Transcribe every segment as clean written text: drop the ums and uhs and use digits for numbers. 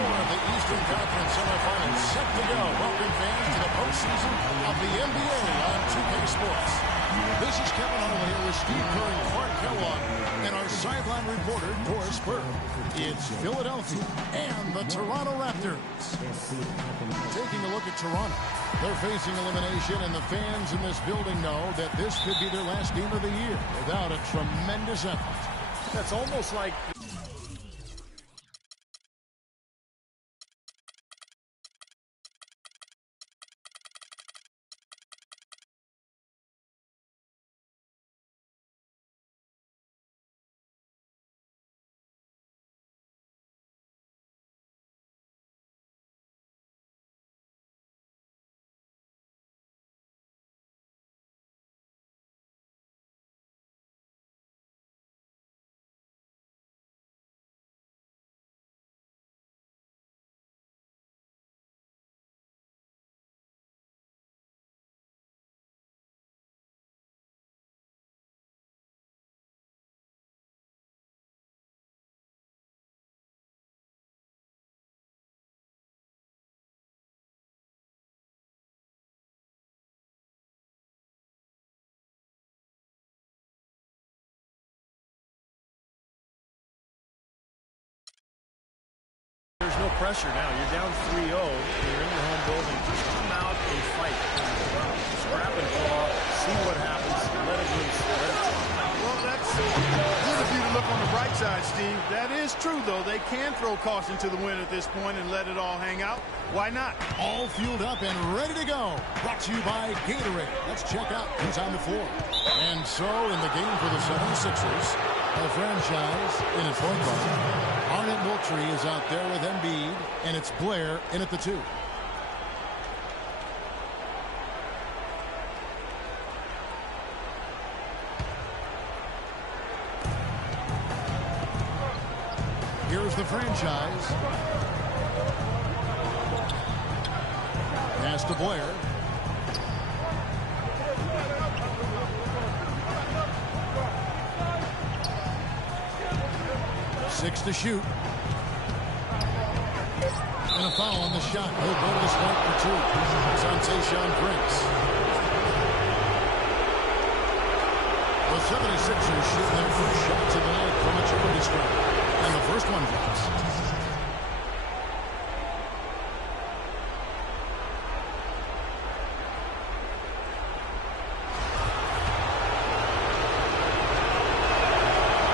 4 of the Eastern Conference semifinals set to go. Welcome fans to the postseason of the NBA on 2K Sports. This is Kevin Harlan here with Steve Kerr and Clark Kellogg and our sideline reporter, Doris Burke. It's Philadelphia and the Toronto Raptors. Taking a look at Toronto. They're facing elimination, and the fans in this building know that this could be their last game of the year without a tremendous effort. That's almost like... There's no pressure now. You're down 3-0. You're in your home building. Just come out and fight. Scrap and claw. See what happens. Let it loose. Well, that's good of you to look on the bright side, Steve. That is true, though. They can throw caution to the wind at this point and let it all hang out. Why not? All fueled up and ready to go. Brought to you by Gatorade. Let's check out who's on the floor. And so, in the game for the 76ers, a franchise in its point guard. Arnett Moultrie is out there with Embiid, and it's Blair in at the 2. Here's the franchise. Pass to Blair. Six to shoot. And a foul on the shot. He'll go to the spot for 2. It's on Tayshaun Prince. The 76ers shoot their first shots of the night from a charity stripe. And the first one drops.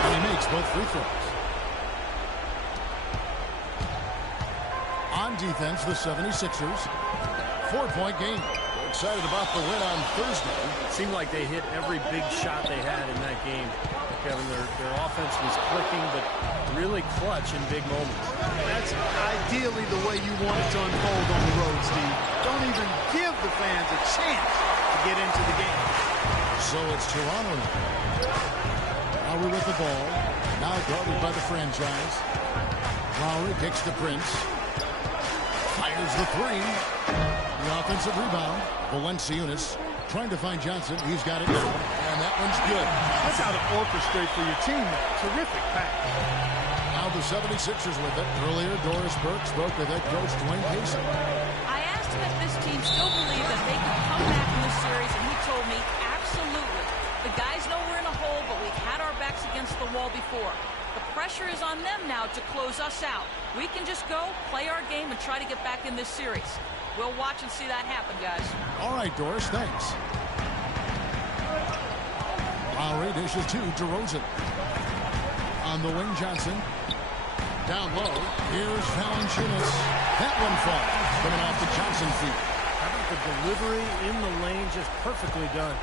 And he makes both free throws. On defense, the 76ers. 4-point game. We're excited about the win on Thursday. It seemed like they hit every big shot they had in that game. Kevin, their offense was clicking, but really clutch in big moments. That's ideally the way you want it to unfold on the road, Steve. Don't even give the fans a chance to get into the game. So it's Toronto now. Lowry with the ball. Now guarded by the franchise. Lowry kicks to Prince. Fires the 3. The offensive rebound. Valenciunas trying to find Johnson. He's got it now. And that one's good. That's how to orchestrate for your team. Terrific pass. Now the 76ers with it. Earlier, Doris Burke spoke with head coach Dwayne Casey. I asked him if this team still believed that they could come back in this series, and he told me absolutely. The guys know we're in a hole, but we've had our backs against the wall before. The pressure is on them now to close us out. We can just go, play our game, and try to get back in this series. We'll watch and see that happen, guys. All right, Doris, thanks. Lowry dishes to DeRozan. On the wing, Johnson. Down low. Here's Valanciunas. That one falls. Coming off the Johnson feet. How about the delivery in the lane? Just perfectly done.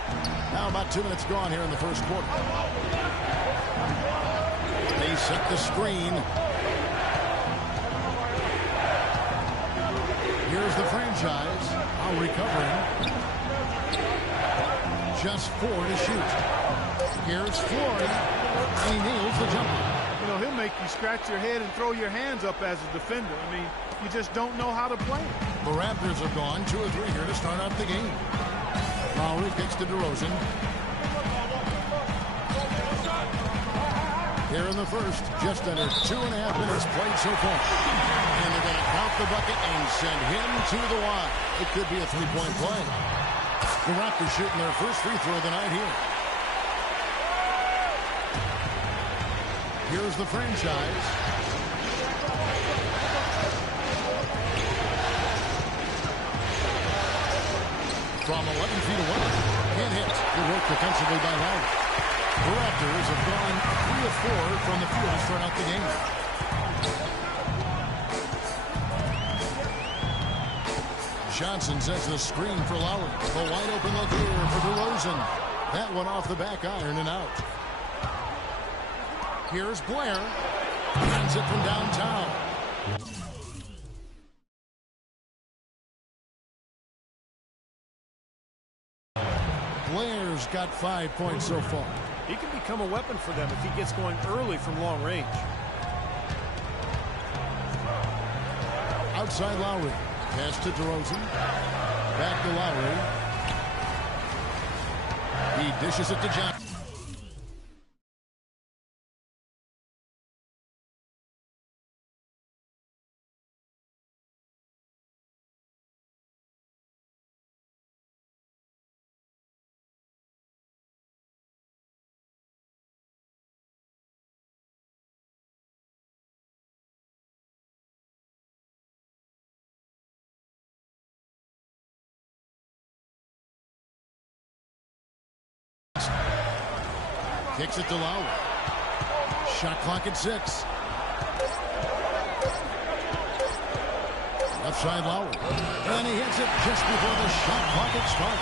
Now about 2 minutes gone here in the first quarter. They set the screen. Here's the franchise. Now recovering. Just 4 to shoot. Here's Floyd. And he nails the jumper. You know, he'll make you scratch your head and throw your hands up as a defender. I mean, you just don't know how to play it. The Raptors have gone 2 of 3 here to start out the game. Lowry kicks to DeRozan. Here in the first, just under 2.5 minutes played so far. And they're going to count the bucket and send him to the line. It could be a three-point play. The Raptors shooting their first free throw of the night here. Here's the franchise. From 11 feet away. Can't hit. Good work defensively by Lowry. The Raptors have gone 3 of 4 from the field to start out the game. Johnson sets the screen for Lowry. A wide open look here for DeRozan. That one off the back iron and out. Here's Blair. Hands it from downtown. Blair's got 5 points so far. He can become a weapon for them if he gets going early from long range. Outside Lowry. Pass to DeRozan. Back to Lowry. He dishes it to Johnson. Kicks it to Lowry. Shot clock at 6. Left side Lowry. And he hits it just before the shot clock expires.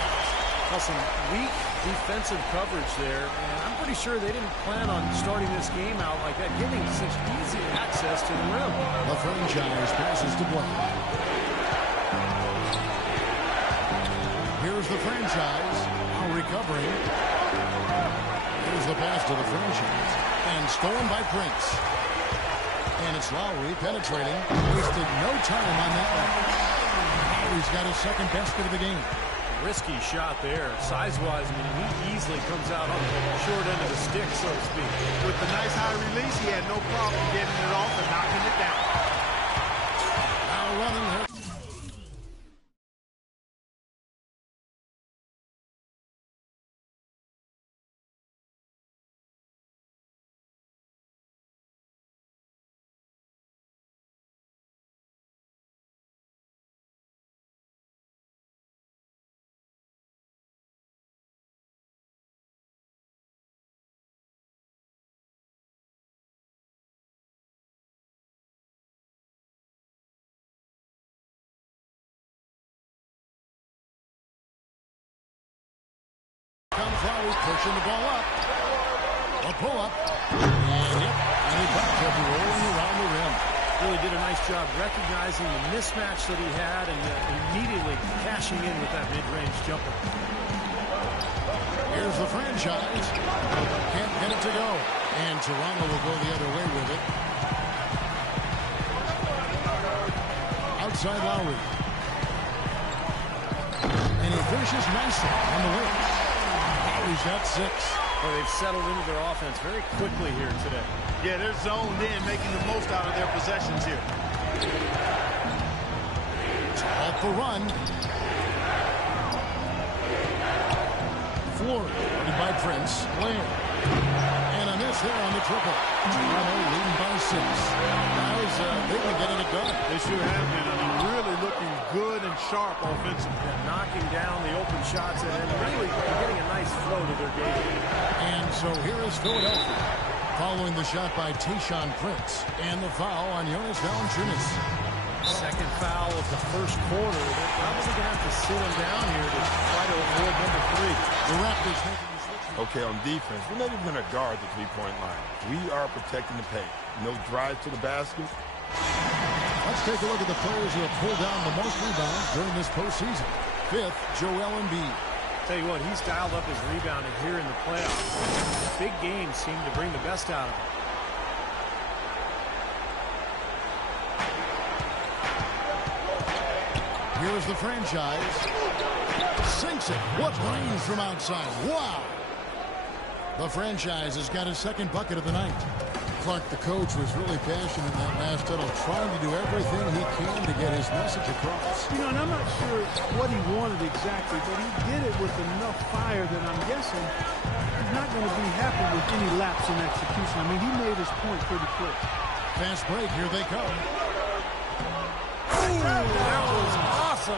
Well, some weak defensive coverage there, and I'm pretty sure they didn't plan on starting this game out like that, giving such easy access to the rim. The franchise passes to Blair. Here's the franchise. Now recovering. Here's the pass to the franchise. And stolen by Prince. And it's Lowry penetrating. Wasted no time on that one. Lowry's got his second basket of the game. Risky shot there. Size-wise, I mean, he easily comes out on the short end of the stick, so to speak. With the nice high release, he had no problem getting it off and knocking it down. Now running here. Comes Lowry pushing the ball up. A pull-up. And he got it rolling around the rim. Really did a nice job recognizing the mismatch that he had and immediately cashing in with that mid-range jumper. Here's the franchise. Can't get it to go. And Toronto will go the other way with it. Outside Lowry. And he finishes nicely on the way. He's got 6. Well, they've settled into their offense very quickly here today. Yeah, they're zoned in, making the most out of their possessions here. Off the run. Floor, running by Prince. Blair. And a miss there on the triple. Toronto leading by 6. Guys, they've been getting it done. They sure have been. I mean, really looking good and sharp offensively. Knocking down the open shots and really getting a nice flow to their game. And so here is Philadelphia. Following the shot by Tayshaun Prince. And the foul on Jonas Valanciunas. Second foul of the first quarter. They're probably going to have to sit him down here to try to avoid number 3. The Raptors making the switch. Okay, on defense, we're not even going to guard the three-point line. We are protecting the paint. No drive to the basket. Let's take a look at the players who have pulled down the most rebounds during this postseason. 5th, Joel Embiid. Tell you what, he's dialed up his rebounding here in the playoffs. Big games seem to bring the best out of him. Here's the franchise. Sinks it. What range from outside. Wow. The franchise has got his second bucket of the night. Clark, the coach, was really passionate in that last huddle, trying to do everything he can to get his message across. You know, and I'm not sure what he wanted exactly, but he did it with enough fire that I'm guessing he's not going to be happy with any lapse in execution. I mean, he made his point pretty quick. Fast break, here they come. Ooh, that was awesome.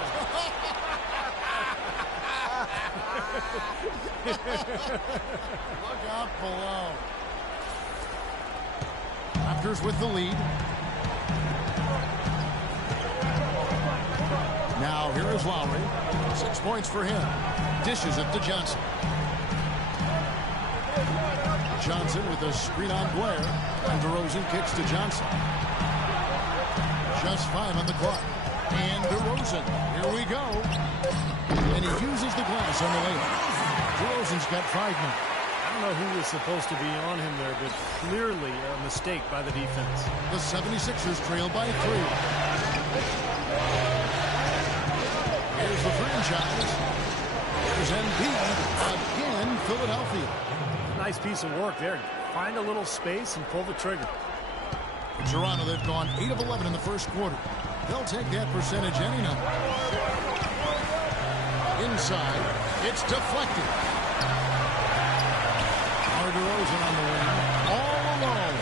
Look out below. Raptors with the lead. Now here is Lowry. 6 points for him. Dishes it to Johnson. Johnson with a screen on Blair. And DeRozan kicks to Johnson. Just 5 on the clock. And DeRozan. Here we go. And he uses the glass on the layup. DeRozan's got 5 now. I don't know who was supposed to be on him there, but clearly a mistake by the defense. The 76ers trail by 3. Here's the franchise. Here's Embiid again, Philadelphia. Nice piece of work there. Find a little space and pull the trigger. In Toronto, they've gone 8 of 11 in the first quarter. They'll take that percentage any number. Inside, it's deflected. DeRozan on the wing, all alone.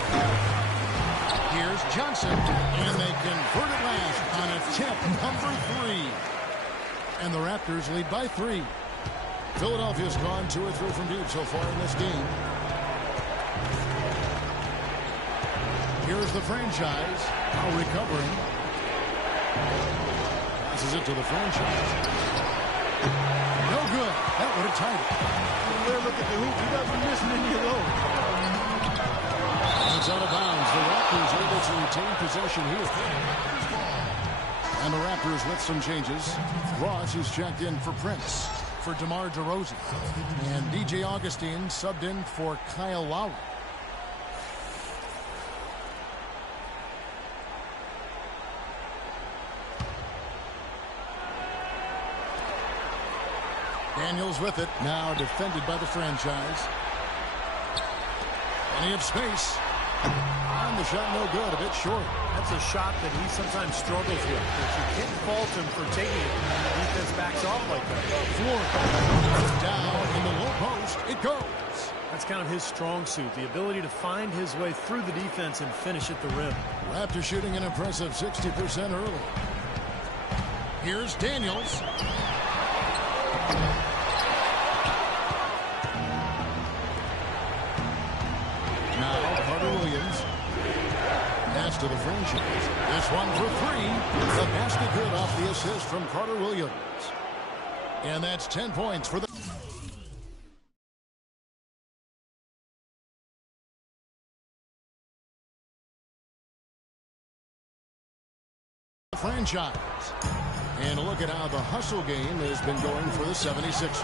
Here's Johnson, and they convert it last on attempt number 3. And the Raptors lead by 3. Philadelphia's gone 2 or 3 from deep so far in this game. Here's the franchise, now recovering. Passes it to the franchise. No good. That would have tied it. Look at the hoop. He doesn't miss many of those. It's out of bounds. The Raptors able to retain possession here. And the Raptors with some changes. Ross is checked in for Prince, for DeMar DeRozan. And DJ Augustine subbed in for Kyle Lowry. Daniels with it, now defended by the franchise. Plenty of space. And the shot no good, a bit short. That's a shot that he sometimes struggles with, but you can't fault him for taking it when the defense backs off like that. Florida down in the low post, it goes. That's kind of his strong suit, the ability to find his way through the defense and finish at the rim. Raptors shooting an impressive 60% early. Here's Daniels. Pass to the franchise. This one for 3. The basket good off the assist from Carter Williams. And that's 10 points for the franchise. And a look at how the hustle game has been going for the 76ers.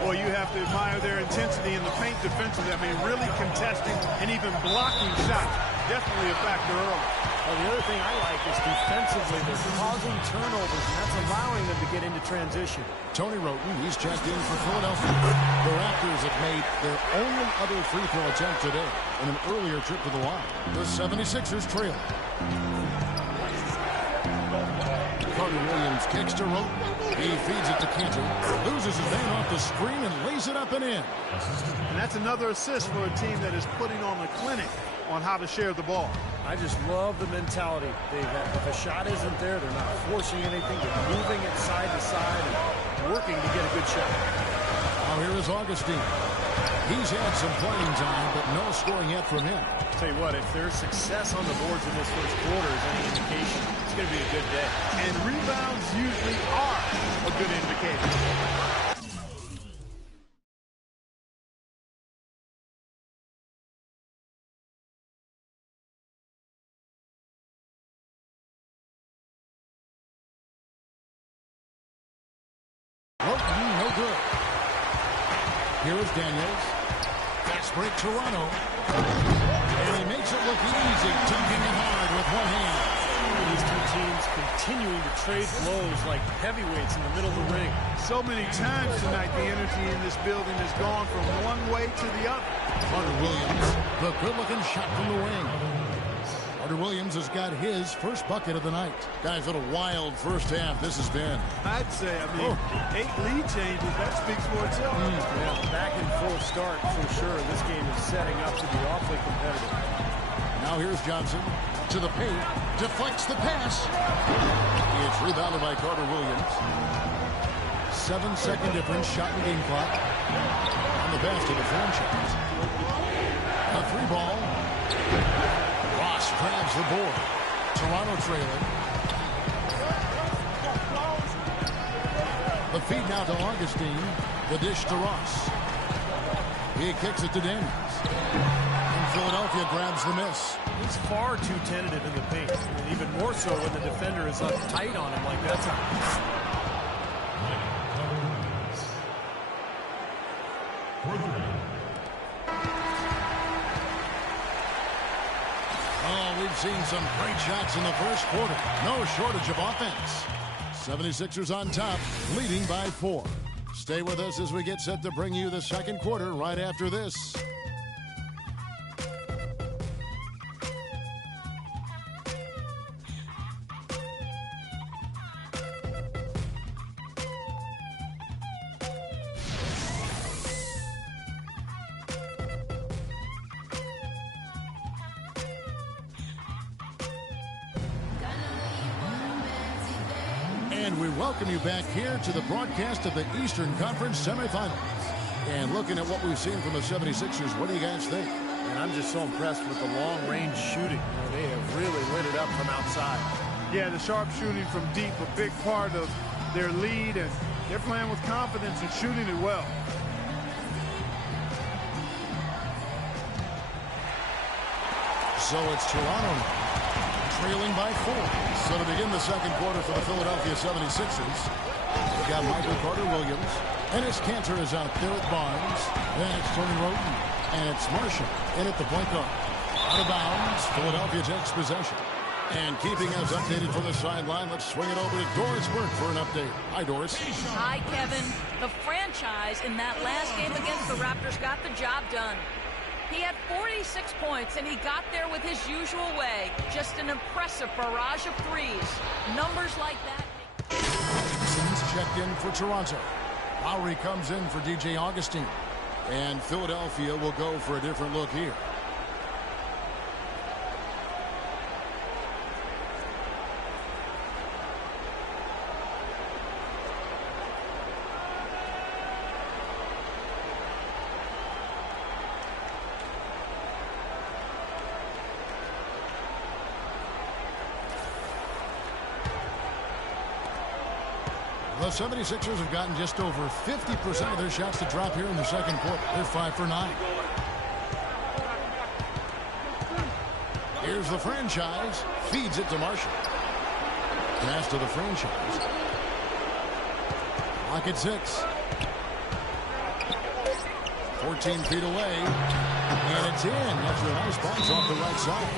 Boy, you have to admire their intensity in the paint defensively. I mean, really contesting and even blocking shots. Definitely a factor early. Well, the other thing I like is defensively, they're causing turnovers, and that's allowing them to get into transition. Tony Roten, he's checked in for Philadelphia. The Raptors have made their only other free throw attempt today in an earlier trip to the line. The 76ers trail. Carter Williams kicks to Roten. He feeds it to Cantor. Loses his man off the screen and lays it up and in. And that's another assist for a team that is putting on a clinic on how to share the ball. I just love the mentality they've had. If a shot isn't there, they're not forcing anything. They're moving it side to side and working to get a good shot. Now here is Augustine. He's had some playing time, but no scoring yet from him. Tell you what, if there's success on the boards in this first quarter is any indication, it's going to be a good day. And rebounds usually are a good indicator. No good. Here is Daniels. Fast break Toronto. And he makes it look easy, dunking it hard with one hand. These two teams continuing to trade blows like heavyweights in the middle of the ring. So many times tonight, the energy in this building has gone from one way to the other. Carter Williams, the good-looking shot from the wing. Carter Williams has got his first bucket of the night. Guys, what a wild first half this has been. I'd say, 8 lead changes, that speaks for itself. Yeah, back in full start for sure. This game is setting up to be awfully competitive. Now here's Johnson to the paint, deflects the pass. It's rebounded by Carter Williams. 7-second difference, shot and game clock. On the best of the franchise. A 3-ball. Ross grabs the board. Toronto trailing. The feed now to Augustine. The dish to Ross. He kicks it to Daniels. And Philadelphia grabs the miss. He's far too tentative in the paint. And even more so when the defender is up tight on him like that. Oh, we've seen some great shots in the first quarter. No shortage of offense. 76ers on top, leading by 4. Stay with us as we get set to bring you the second quarter right after this. And we welcome you back here to the broadcast of the Eastern Conference semifinals. And looking at what we've seen from the 76ers, what do you guys think? And I'm just so impressed with the long-range shooting. They have really lit it up from outside. Yeah, the sharp shooting from deep, a big part of their lead, and they're playing with confidence and shooting it well. So it's Toronto now, trailing by 4. So to begin the second quarter for the Philadelphia 76ers, we've got Michael Carter Williams. Ennis Cantor is out there at Barnes. Then it's Tony Roten. And it's Marshall in at the point guard. Out of bounds, Philadelphia takes possession. And keeping us updated from the sideline, let's swing it over to Doris Burke for an update. Hi, Doris. Hi, Kevin. The franchise in that last game against the Raptors got the job done. He had 46 points, and he got there with his usual way. Just an impressive barrage of threes. Numbers like that. Simmons checked in for Toronto. Lowry comes in for DJ Augustine. And Philadelphia will go for a different look here. The 76ers have gotten just over 50% of their shots to drop here in the second quarter. They're 5 for 9. Here's the franchise. Feeds it to Marshall. Pass to the franchise. Clock at 6. 14 feet away. And it's in. After a nice bounce off the right side.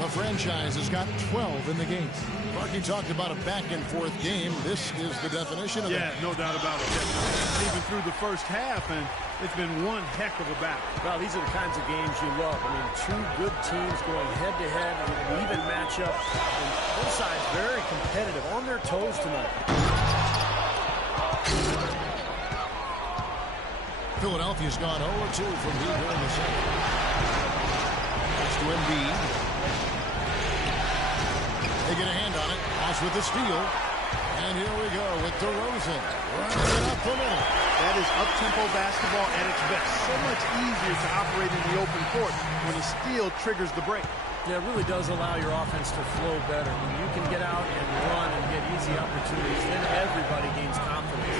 The franchise has got 12 in the game. Marky talked about a back-and-forth game. This is the definition of Yeah, that. no doubt about it. Even through the first half, and it's been one heck of a battle. Well, these are the kinds of games you love. I mean, two good teams going head-to-head, an even matchup. And both sides very competitive, on their toes tonight. Philadelphia's gone 0-2 from here in the second. Pass to Embiid. They get a hand on it. Ross with the steal. And here we go with DeRozan. Running it up the middle. That is up-tempo basketball at its best. So much easier to operate in the open court when a steal triggers the break. Yeah, it really does allow your offense to flow better. When you can get out and run and get easy opportunities, then everybody gains confidence.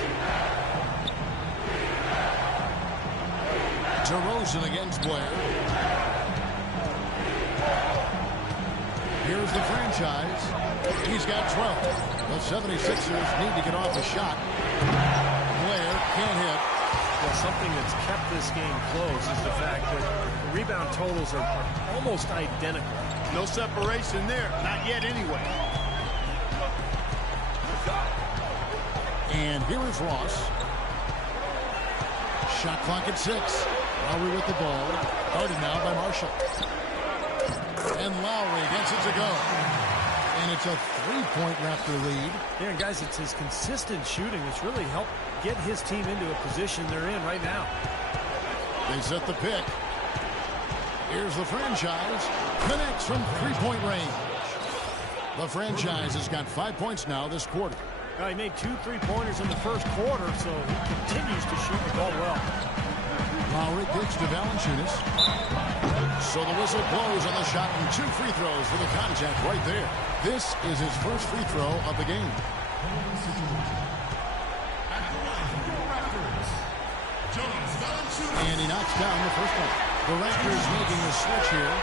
DeRozan against Blair. Here's the franchise. He's got 12. The 76ers need to get off a shot. Blair can't hit. Well, something that's kept this game close is the fact that the rebound totals are almost identical. No separation there. Not yet anyway. And here is Ross. Shot clock at 6. Lowry with the ball. Guarded now by Marshall. And Lowry gets it to go. And it's a three-point Raptor lead. Yeah, and guys, it's his consistent shooting that's really helped get his team into a position they're in right now. They set the pick. Here's the franchise. Connects from three-point range. The franchise has got 5 points now this quarter. Well, he made 2 3-pointers in the first quarter, so he continues to shoot the ball well. Lowry kicks to Valanciunas. So the whistle blows on the shot and 2 free throws for the contact right there. This is his first free throw of the game. And he knocks down the first one. The Raptors making a switch here.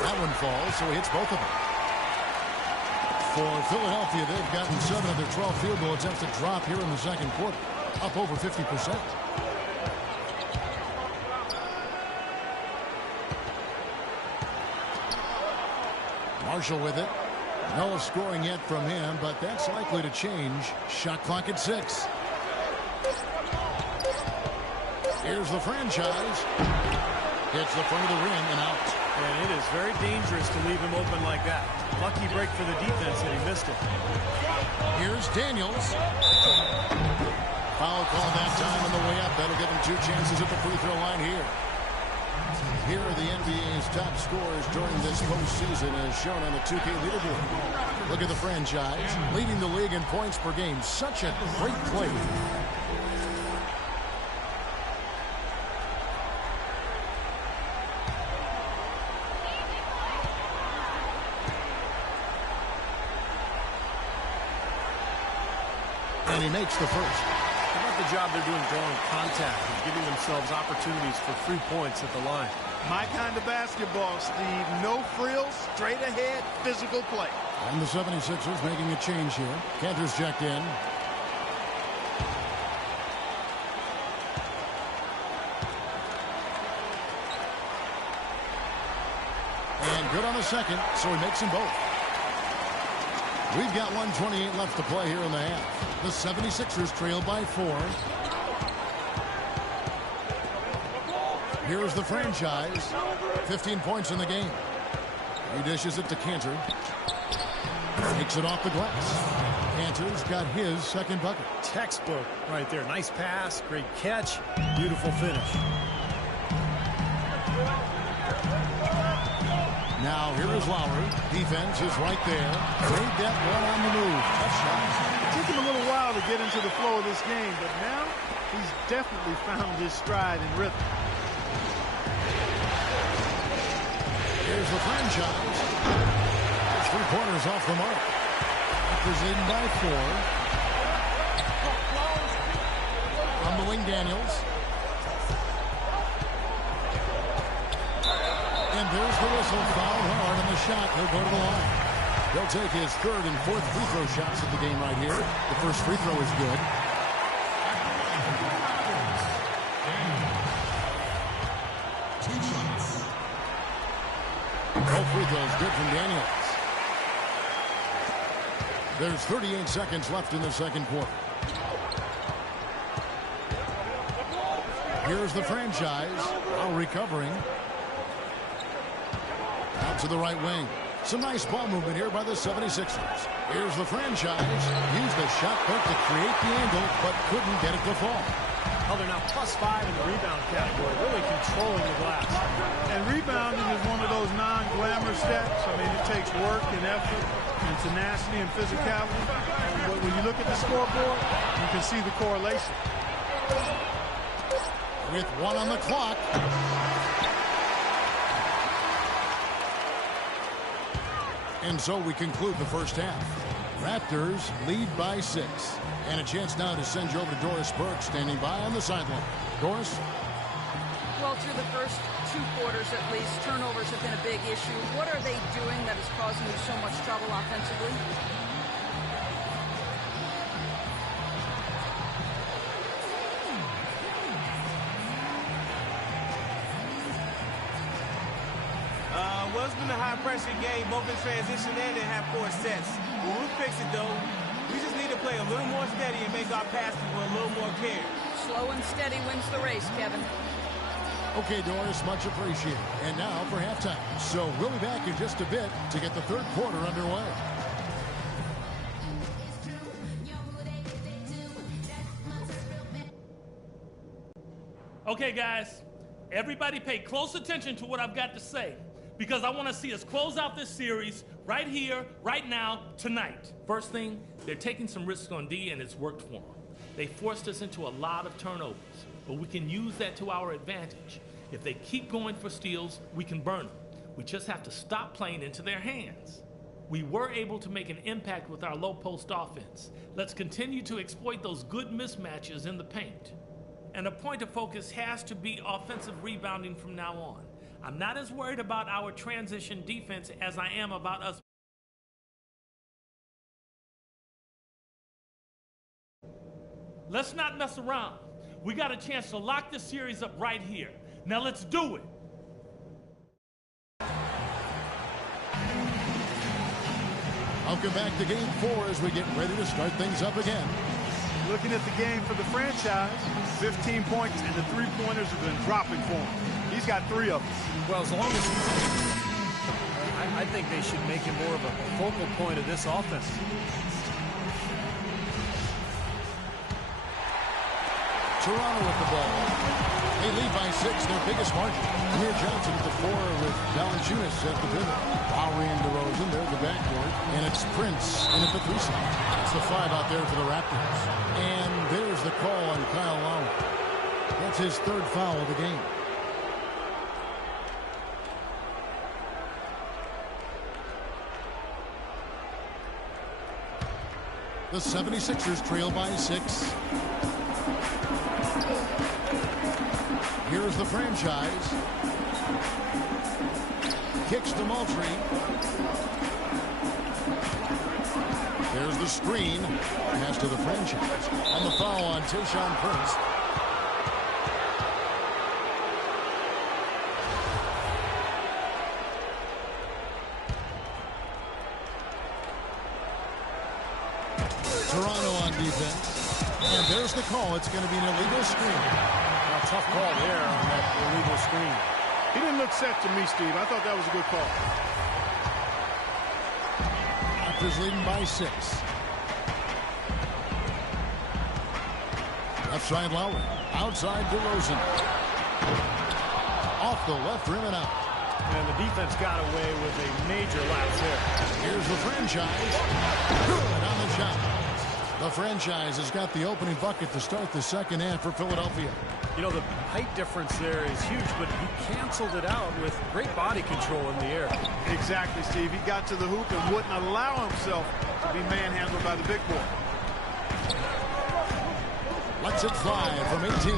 That one falls, so he hits both of them. For Philadelphia, they've gotten 7 of their 12 field goal attempts to drop here in the second quarter, up over 50%. Marshall with it. No scoring yet from him, but that's likely to change. Shot clock at 6. Here's the franchise. Hits the front of the rim and out. And it is very dangerous to leave him open like that. Lucky break for the defense that he missed it. Here's Daniels. Foul call that time on the way up. That'll give him 2 chances at the free throw line here. Here are the NBA's top scorers during this postseason as shown on the 2K leaderboard. Look at the franchise leading the league in points per game. Such a great play. And he makes the first. How about the job they're doing drawing contact and giving themselves opportunities for free points at the line? My kind of basketball, Steve. No frills, straight ahead, physical play. And the 76ers making a change here. Cantor's checked in. And good on the second, so he makes them both. We've got 1:28 left to play here in the half. The 76ers trail by 4. Here's the franchise. 15 points in the game. He dishes it to Cantor. Takes it off the glass. Cantor's got his second bucket. Textbook right there. Nice pass, great catch, beautiful finish. Now here is Lowry. Defense is right there. Made that one on the move. Tough shot. It took him a little while to get into the flow of this game, but now he's definitely found his stride and rhythm. Here's the franchise. It's 3 pointers off the mark. Raptors in by 4. On the wing, Daniels. And there's the whistle. Foul hard on the shot. He'll go to the line. He'll take his 3rd and 4th free throw shots of the game right here. The first free throw is good. Both free throws good from Daniels. There's 38 seconds left in the second quarter. Here's the franchise. Now recovering. Out to the right wing. Some nice ball movement here by the 76ers. Here's the franchise. Used the shot clock to create the angle, but couldn't get it to fall. Well, they're now +5 in the rebound category, really controlling the glass. And rebounding is one of those non-glamour steps. I mean, it takes work and effort and tenacity and physicality. But when you look at the scoreboard, you can see the correlation. With 1 on the clock. And so we conclude the first half. Raptors lead by 6. And a chance now to send you over to Doris Burke, standing by on the sideline. Doris? Well, through the first 2 quarters at least, turnovers have been a big issue. What are they doing that is causing you so much trouble offensively? it's been a high-pressure game, both in transition and in half-court sets. But we'll fix it, though. We just need to play a little more steady and make our passes with a little more care. Slow and steady wins the race, Kevin. Okay, Doris, much appreciated. And now for halftime. So we'll be back in just a bit to get the third quarter underway. Okay, guys, everybody pay close attention to what I've got to say, because I want to see us close out this series right here, right now, tonight. First thing, they're taking some risks on D, and it's worked for them. They forced us into a lot of turnovers, but we can use that to our advantage. If they keep going for steals, we can burn them. We just have to stop playing into their hands. We were able to make an impact with our low post offense. Let's continue to exploit those good mismatches in the paint. And a point of focus has to be offensive rebounding from now on. I'm not as worried about our transition defense as I am about us. Let's not mess around. We got a chance to lock this series up right here. Now let's do it. Welcome back to Game 4 as we get ready to start things up again. Looking at the game for the franchise, 15 points and the three-pointers have been dropping for him. He's got 3 of them. Well, as long as I think they should make him more of a focal point of this offense. Toronto with the ball. They lead by 6, their biggest margin. Amir Johnson at the 4 with Valanciunas at the pivot. Lowry and DeRozan, they're the backcourt. And it's Prince in at the 3 slot. That's the 5 out there for the Raptors. And there's the call on Kyle Lowry. That's his 3rd foul of the game. The 76ers trail by 6. Here's the franchise. Kicks to Moultrie. There's the screen. Pass to the franchise. On the foul on Tayshaun Prince. Toronto on defense. And there's the call. It's going to be an illegal screen. Tough call there on that illegal screen. He didn't look set to me, Steve. I thought that was a good call. Raptors leading by 6. Left side Lowry. Outside DeRozan. Off the left rim and out. And the defense got away with a major lapse there. Here's the franchise. Good on the shot. The franchise has got the opening bucket to start the second half for Philadelphia. You know, the height difference there is huge, but he canceled it out with great body control in the air. Exactly, Steve. He got to the hoop and wouldn't allow himself to be manhandled by the big boy. Lets it fly from 18.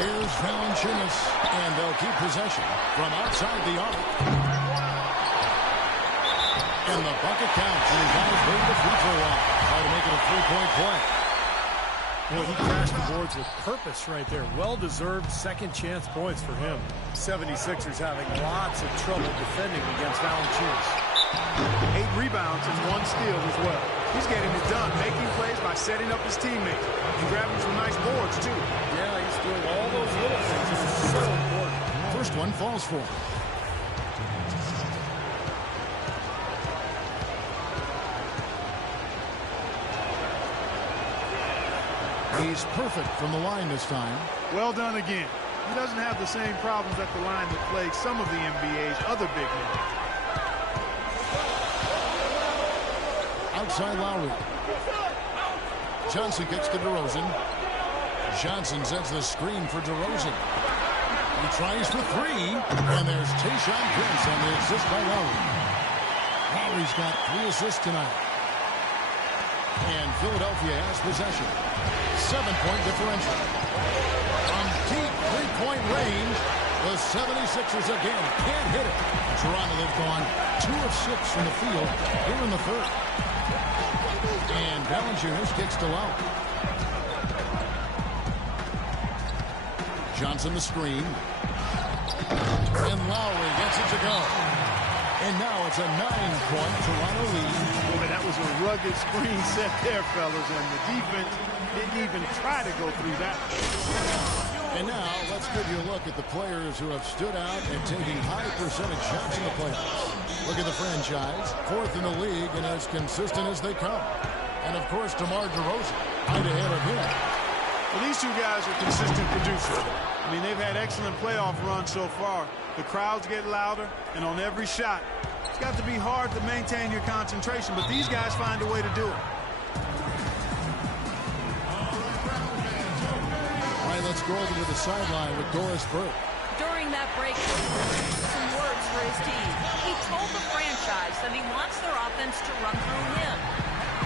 Here's Valanciunas, and they'll keep possession from outside the arc. And the bucket counts, and he's on his way to the free throw line. Try to make it a 3-point play. Boy, he crashed the boards with purpose right there. Well-deserved second-chance points for him. 76ers having lots of trouble defending against Valanciunas. 8 rebounds and 1 steal as well. He's getting it done, making plays by setting up his teammates and grabbing some nice boards, too. Yeah, he's doing all those little things. This is so important. First one falls for him. He's perfect from the line this time. Well done again. He doesn't have the same problems at the line that plague some of the NBA's other big men. Outside Lowry. Johnson kicks to DeRozan. Johnson sets the screen for DeRozan. He tries for 3, and there's Tayshaun Prince on the assist by Lowry. Lowry's got 3 assists tonight. And Philadelphia has possession. 7-point differential. From deep 3-point range, the 76ers again can't hit it. Toronto have gone 2 of 6 from the field here in the third. And Valanciunas kicks to Lowry. Johnson the screen. And Lowry gets it to go. And now it's a 9-point Toronto lead. Boy, that was a rugged screen set there, fellas, and the defense didn't even try to go through that. And now let's give you a look at the players who have stood out and taking high percentage shots in the playoffs. Look at the franchise, 4th in the league and as consistent as they come. And of course, DeMar DeRozan, right ahead of him. Well, these two guys are consistent producers. I mean, they've had excellent playoff runs so far. The crowds get louder, and on every shot, it's got to be hard to maintain your concentration, but these guys find a way to do it. All right, let's go over to the sideline with Doris Burke. During that break, some words for his team. He told the franchise that he wants their offense to run through him.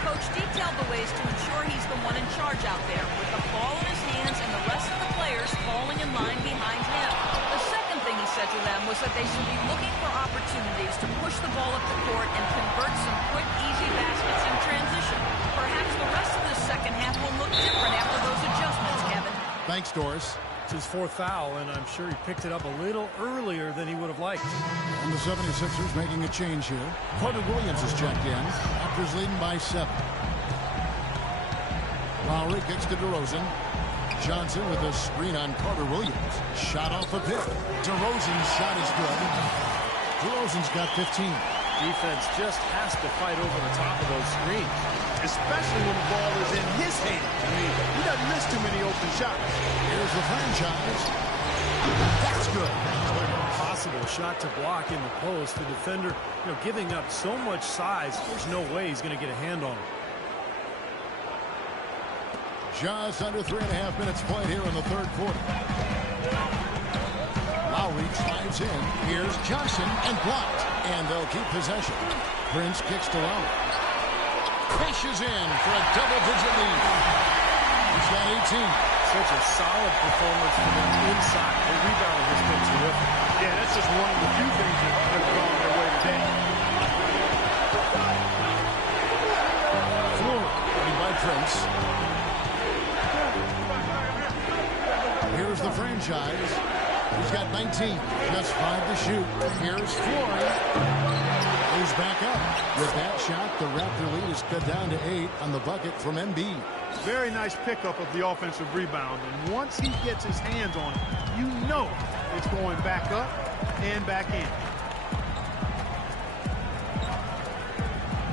Coach detailed the ways to ensure he's the one in charge out there, with the ball in his hands and the rest of the players falling in line behind him. The second thing he said to them was that they should be looking for opportunities to push the ball up the court and convert some quick, easy baskets in transition. Perhaps the rest of the second half will look different after those adjustments, Kevin. Thanks, Doris. It's his 4th foul, and I'm sure he picked it up a little earlier than he would have liked. And the 76ers making a change here. Carter Williams is checked in. Raptors leading by 7. Lowry kicks to DeRozan. Johnson with a screen on Carter Williams. Shot off the pick. DeRozan's shot is good. DeRozan's got 15. Defense just has to fight over the top of those screens, Especially when the ball is in his hands. I mean, he doesn't miss too many open shots. Here's the franchise. That's good. Possible shot to block in the post. The defender, giving up so much size, there's no way he's going to get a hand on him. Just under 3.5 minutes played here in the third quarter. Lowry drives in. Here's Johnson and blocked. And they'll keep possession. Prince kicks to Lowry. Pushes in for a double-digit lead. He's got 18. Such a solid performance for them inside. The rebound has been terrific. Yeah, that's just one of the few things that have gone their way today. Floor by Prince. Here's the franchise. He's got 19. Just 5 to shoot. Here's Flory. He's back up. With that shot, the Raptor lead is cut down to 8 on the bucket from Embiid. Very nice pickup of the offensive rebound. And once he gets his hands on it, you know it's going back up and back in.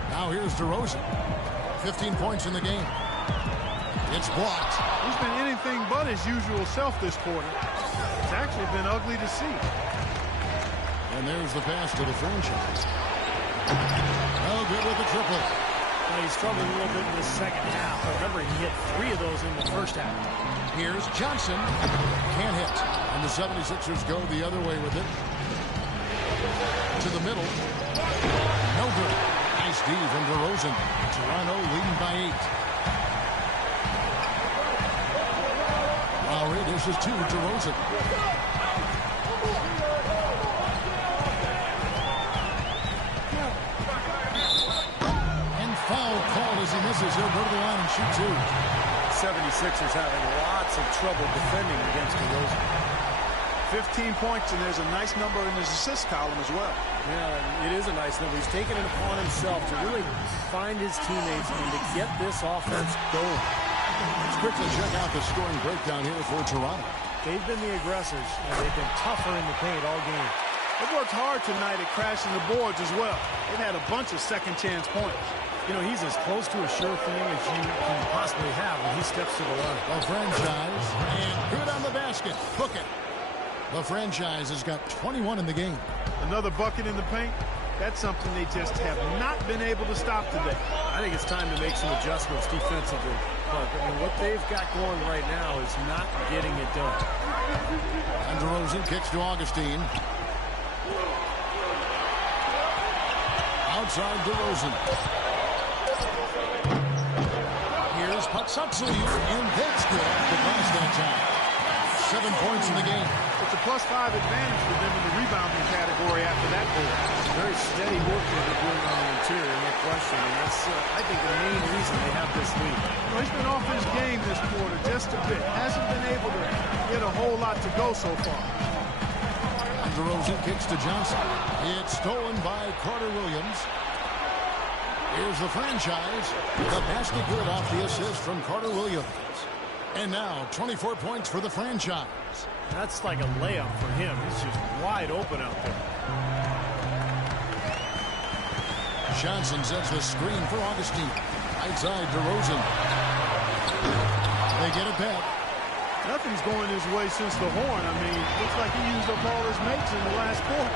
Now here's DeRozan. 15 points in the game. It's blocked. He's been anything but his usual self this quarter. It's actually been ugly to see. And there's the pass to the franchise. Oh, good with the triple. Well, he struggled a little bit in the second half. Remember, he hit 3 of those in the first half. Here's Johnson. Can't hit. And the 76ers go the other way with it. To the middle. No good. Nice D from DeRozan. Toronto leading by 8. Lowry dishes to DeRozan. Foul call as he misses. He'll go to the line and shoot 2. 76ers having lots of trouble defending against DeRozan. 15 points, and there's a nice number in his assist column as well. Yeah, it is a nice number. He's taken it upon himself to really find his teammates and to get this offense going. Let's quickly check out the scoring breakdown here for Toronto. They've been the aggressors, and they've been tougher in the paint all game. They've worked hard tonight at crashing the boards as well. They've had a bunch of second-chance points. He's as close to a sure thing as you can possibly have when he steps to the line. The franchise, and good on the basket. Book it. The franchise has got 21 in the game. Another bucket in the paint. That's something they just have not been able to stop today. I think it's time to make some adjustments defensively. But what they've got going right now is not getting it done. And DeRozan kicks to Augustine. Outside DeRozan. Here's Patsatsuyu, and that's good off the glass that time. 7 points in the game. It's a +5 advantage for them in the rebounding category after that goal. Very steady work they're doing on the interior, no question. And that's, I think, the main reason they have this lead. He's been off his game this quarter just a bit. Hasn't been able to get a whole lot to go so far. And DeRozan kicks to Johnson. It's stolen by Carter Williams. Here's the franchise. The basket good off the assist from Carter Williams. And now 24 points for the franchise. That's like a layup for him. He's just wide open out there. Johnson sets the screen for Augustine. Right side, DeRozan. They get it back. Nothing's going his way since the horn. I mean, looks like he used up all his mates in the last quarter.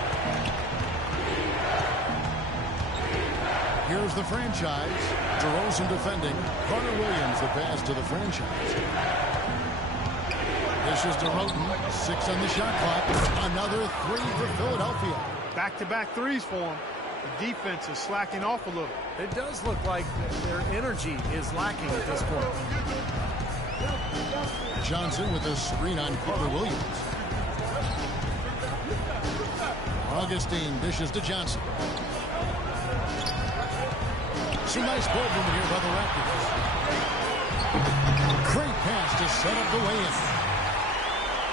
Here's the franchise. DeRozan defending. Carter Williams the pass to the franchise. This is DeRozan. 6 on the shot clock. Another 3 for Philadelphia. Back-to-back threes for him. The defense is slacking off a little. It does look like their energy is lacking at this point. Johnson with a screen on Carter Williams. Augustine dishes to Johnson. Some nice ball movement here by the Raptors. Great pass to set up the way-in.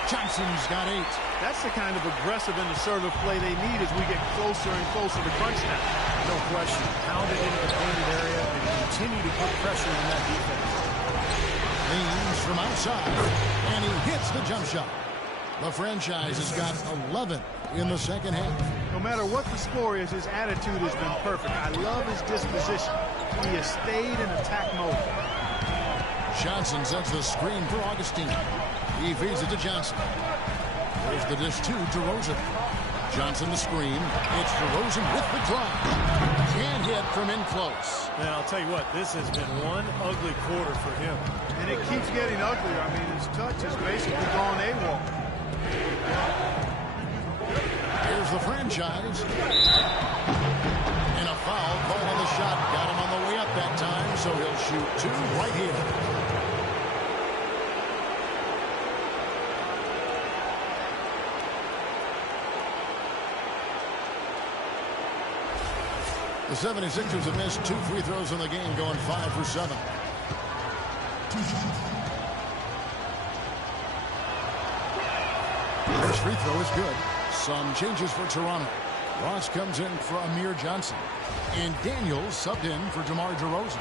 Johnson's got 8. That's the kind of aggressive and assertive play they need as we get closer and closer to crunch time. No question. Pound it into the painted area and continue to put pressure on that defense. Leans from outside, and he hits the jump shot. The franchise has got 11 in the second half. No matter what the score is, his attitude has been perfect. I love his disposition. He has stayed in attack mode. Johnson sets the screen for Augustine. He feeds it to Johnson. There's the dish to DeRozan. Johnson the screen. It's DeRozan with the drive. Can't hit from in close. And I'll tell you what, this has been one ugly quarter for him. And it keeps getting uglier. I mean, his touch is basically gone AWOL. Here's the franchise. And a foul call on the shot. Got him on the way up that time, so he'll shoot 2 right here. The 76ers have missed 2 free throws in the game, going 5 for 7. First free throw is good. Some changes for Toronto. Ross comes in for Amir Johnson. And Daniels subbed in for DeMar DeRozan.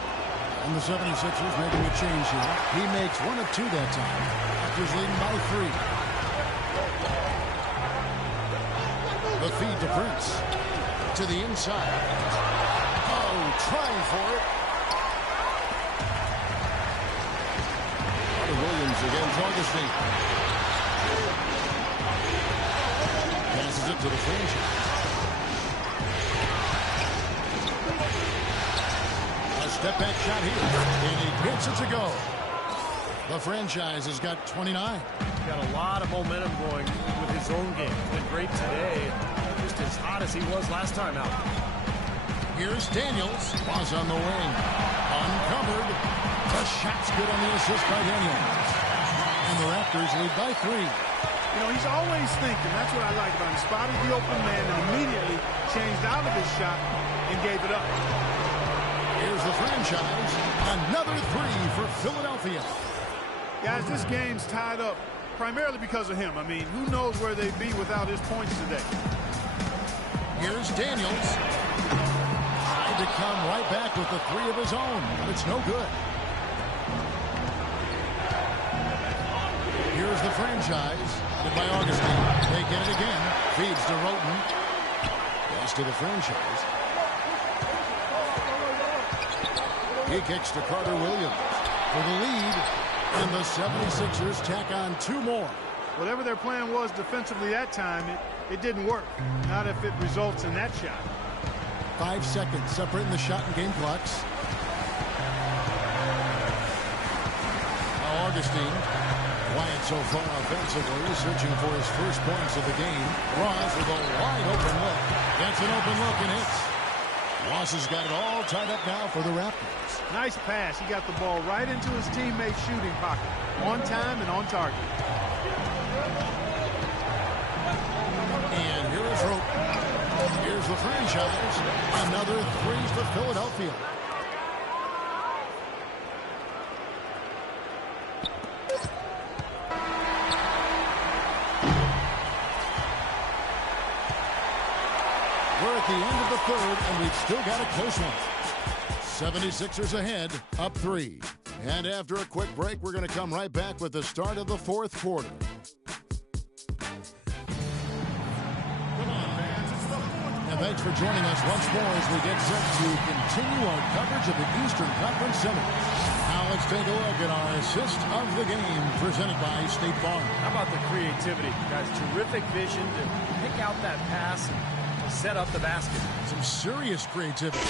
And the 76ers making a change here. He makes 1 of 2 that time. Raptors leading by 3. The feed to Prince. To the inside. Oh, trying for it. Carter Williams against Augustine. Passes it to the franchise. A step back shot here. And he gets it to go. The franchise has got 29. Got a lot of momentum going with his own game. He's been great today. Just as hot as he was last time out. Here's Daniels. Pass on the wing. Uncovered. The shot's good on the assist by Daniels. And the Raptors lead by 3. You know, he's always thinking. That's what I like about him. Spotted the open man and immediately changed out of his shot and gave it up. Here's the franchise. Another 3 for Philadelphia. Guys, this game's tied up primarily because of him. I mean, who knows where they'd be without his points today. Here's Daniels. Tried to come right back with the 3 of his own, but it's no good. Here's the franchise. By Augustine. They get it again. Feeds to Roten. Pass to the franchise. He kicks to Carter Williams for the lead. And the 76ers tack on 2 more. Whatever their plan was defensively that time, it didn't work. Not if it results in that shot. 5 seconds separating the shot and game clocks. Augustine. Quiet so far offensively, searching for his first points of the game. Ross with a wide open look. Gets an open look and hits. Ross has got it all tied up now for the Raptors. Nice pass. He got the ball right into his teammate's shooting pocket. On time and on target. And here is Roten. Here's the franchise. Another 3 for Philadelphia. third, and we've still got a close one. 76ers ahead, up 3. And after a quick break, we're going to come right back with the start of the fourth quarter. And thanks for joining us once more as we get set to continue our coverage of the Eastern Conference Semis. Now let's take a look at our assist of the game presented by State Farm. How about the creativity, guys? Terrific vision to pick out that pass and to set up the basket. Some serious creativity.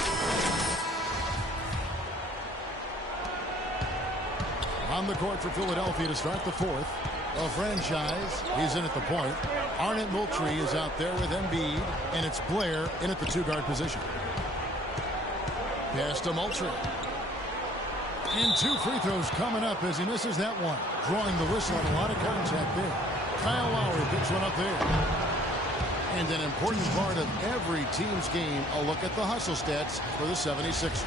On the court for Philadelphia to start the fourth. A franchise, he's in at the point. Arnett Moultrie is out there with Embiid, and it's Blair in at the two-guard position. Pass to Moultrie. And 2 free throws coming up as he misses that one. Drawing the whistle on a lot of contact there. Kyle Lowry picks one up there. And an important part of every team's game, a look at the hustle stats for the 76ers.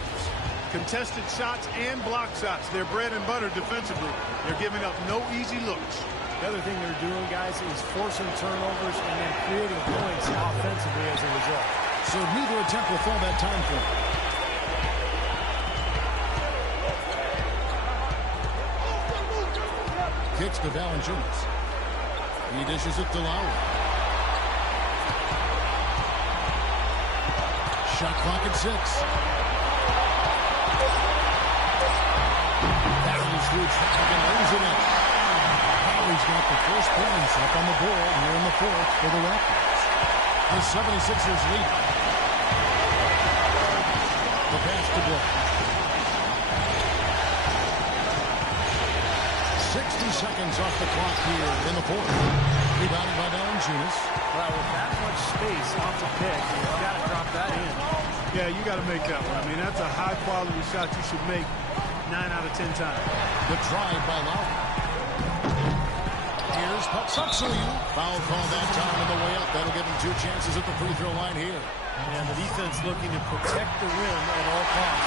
Contested shots and block shots. They're bread and butter defensively. They're giving up no easy looks. The other thing they're doing, guys, is forcing turnovers and then creating points offensively as a result. So neither attempt will fall that time for him. Kicks to Valanciunas. He dishes it to Lowry. Shot clock at 6. Through traffic and lays it in. Lowry's got the first points up on the board here in the fourth for the Raptors. The 76ers lead. The pass to Blair. 60 seconds off the clock here in the fourth. Rebounded by Valanciunas. Well, with that much space off the pick, you've got to drop that in. Yeah, you got to make that one. I mean, that's a high-quality shot you should make 9 out of 10 times. The drive by Lowry. Here's Paxuxu. Foul call that time on the way up. That'll give him 2 chances at the free throw line here. And the defense looking to protect the rim at all costs.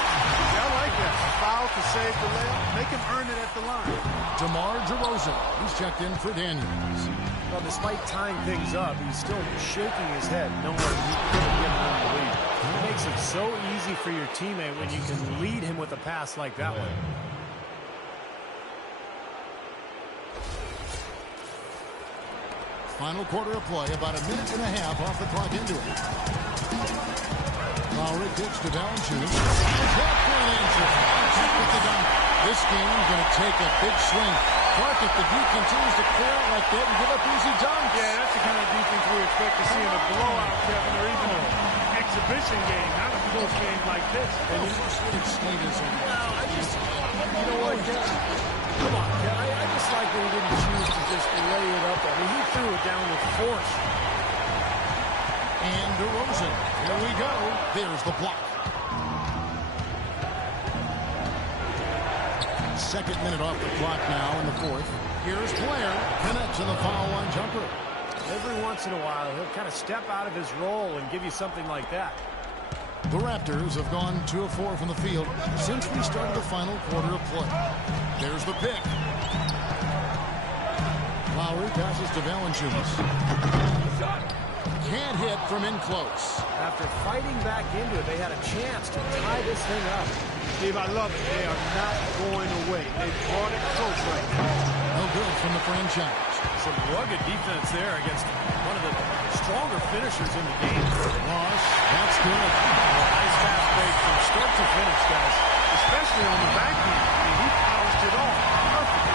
I like that. A foul to save the layup. Make him earn it at the line. DeMar DeRozan. He's checked in for Daniels. Well, despite tying things up, he's still shaking his head, knowing he couldn't get him on the lead. It makes it so easy for your teammate when you can lead him with a pass like that one. Final quarter of play, about a minute and a half off the clock into it. Lowry kicks to Valanciunas. Back for an answer. With the dunk. This game is going to take a big swing. Clark, if the dude continues to clear out like that and give up easy dunks. Yeah, that's the kind of defense we expect to see in a blowout, Kevin, or even an exhibition game, not a close game like this. And you know what, Kevin? Come on, Kevin. I just like that he didn't choose to just lay it up. I mean, he threw it down with force. And DeRozan. Here we go. There's the block. Second minute off the clock now in the fourth. Here's Blair. Connects on the foul line jumper. Every once in a while, he'll kind of step out of his role and give you something like that. The Raptors have gone 2 of 4 from the field since we started the final quarter of play. There's the pick. Lowry passes to Valanciunas. Can't hit from in close. After fighting back into it, they had a chance to tie this thing up. Steve, I love it. They are not going away. They brought it close right now. No good from the franchise. Some rugged defense there against one of the stronger finishers in the game. Ross, that's good. Nice fast break from start to finish, guys. Especially on the back end. I mean, he polished it off. Perfect.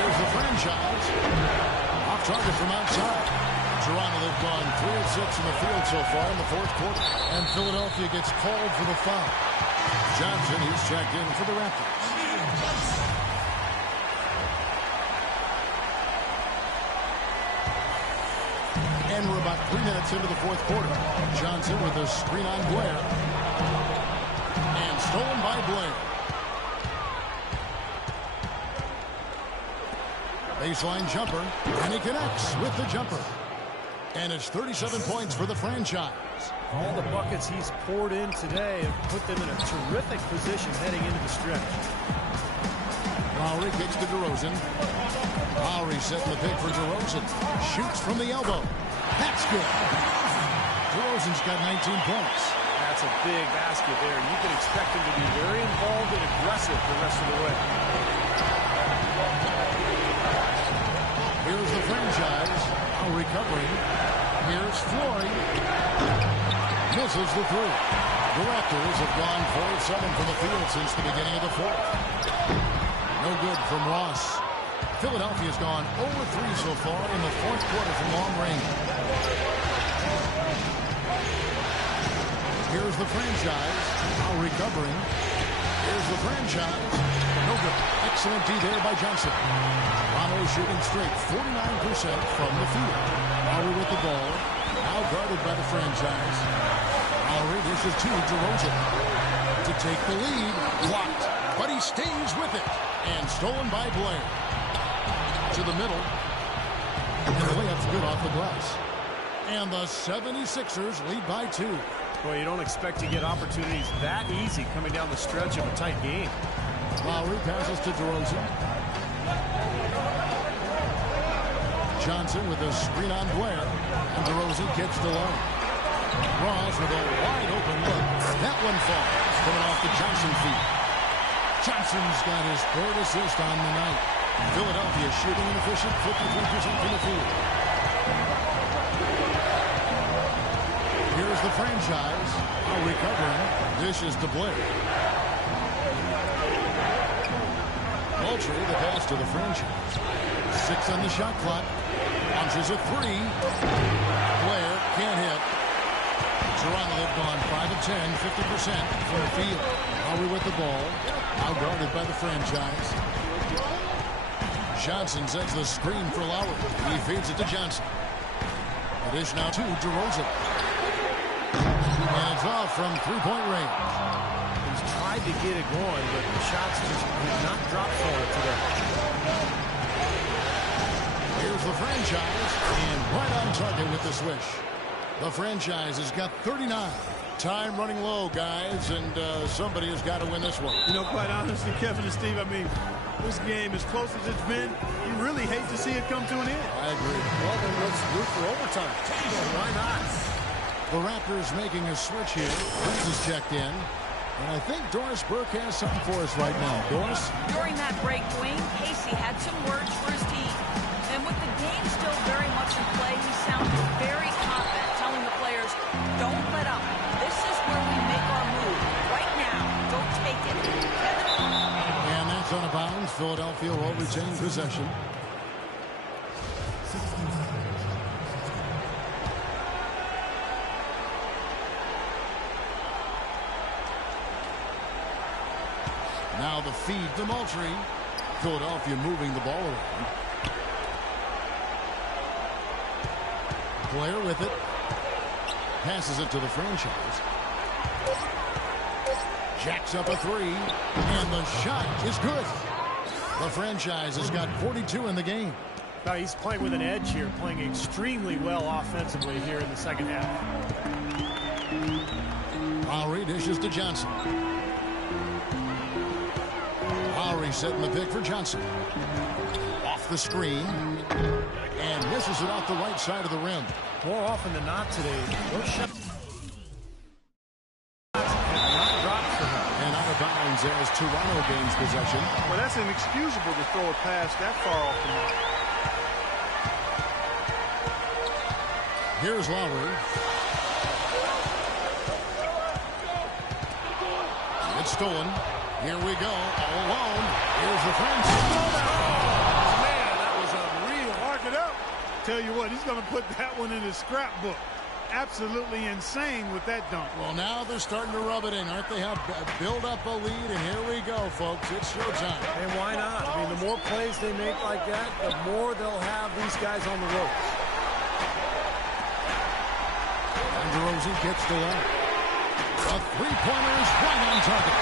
Here's the franchise. Off target from outside. Toronto, they've gone 3 of 6 in the field so far in the fourth quarter. And Philadelphia gets called for the foul. Johnson, he's checked in for the Raptors. And we're about 3 minutes into the fourth quarter. Johnson with a screen on Blair. And stolen by Blair. Baseline jumper. And he connects with the jumper. And it's 37 points for the franchise. All the buckets he's poured in today have put them in a terrific position heading into the stretch. Lowry kicks to DeRozan. Lowry setting the pick for DeRozan. Shoots from the elbow. That's good. DeRozan's got 19 points. That's a big basket there. You can expect him to be very involved and aggressive the rest of the way. Here's the franchise. Now recovering. Here's Floyd. Misses the three. The Raptors have gone 4 of 7 from the field since the beginning of the fourth. No good from Ross. Philadelphia's gone 0 of 3 so far in the fourth quarter from long range. Here's the franchise. Now recovering. Here's the franchise. No good. Excellent D there by Johnson. Toronto shooting straight 49% from the field. Lowry with the ball. Now guarded by the franchise. Lowry dishes to DeRozan. To take the lead. Blocked. But he stays with it. And stolen by Blair. To the middle. And the layup's good off the glass. And the 76ers lead by 2. Well, you don't expect to get opportunities that easy coming down the stretch of a tight game. Lowry passes to DeRozan. Johnson with a screen on Blair. And DeRozan gets the line. Ross with a wide open look. That one falls. Coming off the Johnson feet. Johnson's got his 3rd assist on the night. Philadelphia shooting an efficient 53% from the field. Here's the franchise. Now recovering. Dishes to Blair. Moultrie, the pass to the franchise. 6 on the shot clock. Launches a 3. Blair can't hit. Toronto have gone 5 of 10, 50% from the field. Lowry with the ball. Now guarded by the franchise. Johnson sets the screen for Lowry. He feeds it to Johnson. The dish now to DeRozan. And it's off from 3-point range. He's tried to get it going, but the shots just did not drop for him today. Here's the franchise. And right on target with the swish. The franchise has got 39. Time running low, guys, and somebody has got to win this one. You know, quite honestly, Kevin and Steve, I mean, this game, as close as it's been, you really hate to see it come to an end. I agree. Well, then let's root for overtime. Why not? The Raptors making a switch here. Prince is checked in. And I think Doris Burke has something for us right now. Doris? During that break, Dwayne, Casey had some words for his team. And with the game still very much in play, he sounded very confident, telling the players, don't let up. This is where we make our move. Right now, don't take it. Kevin? And that's out of bounds. Philadelphia will retain possession. Now the feed to Moultrie. Philadelphia moving the ball around. Blair with it. Passes it to the franchise. Jacks up a 3. And the shot is good. The franchise has got 42 in the game. Now he's playing with an edge here, playing extremely well offensively here in the second half. Lowry dishes to Johnson. Lowry setting the pick for Johnson. Off the screen. And misses it off the right side of the rim. More often than not today, those shots have not dropped for him. And out of bounds as Toronto gains possession. Well, that's inexcusable to throw a pass that far off the mark. Here's Lowry. It's stolen. Here we go. All alone. Here's the French. Man, that was unreal. Mark it up. Tell you what, he's going to put that one in his scrapbook. Absolutely insane with that dunk. Well, now they're starting to rub it in, aren't they? Have build up a lead, and here we go, folks. It's showtime. And why not? I mean, the more plays they make like that, the more they'll have these guys on the ropes. And DeRozan gets the line. A three-pointer is right on target.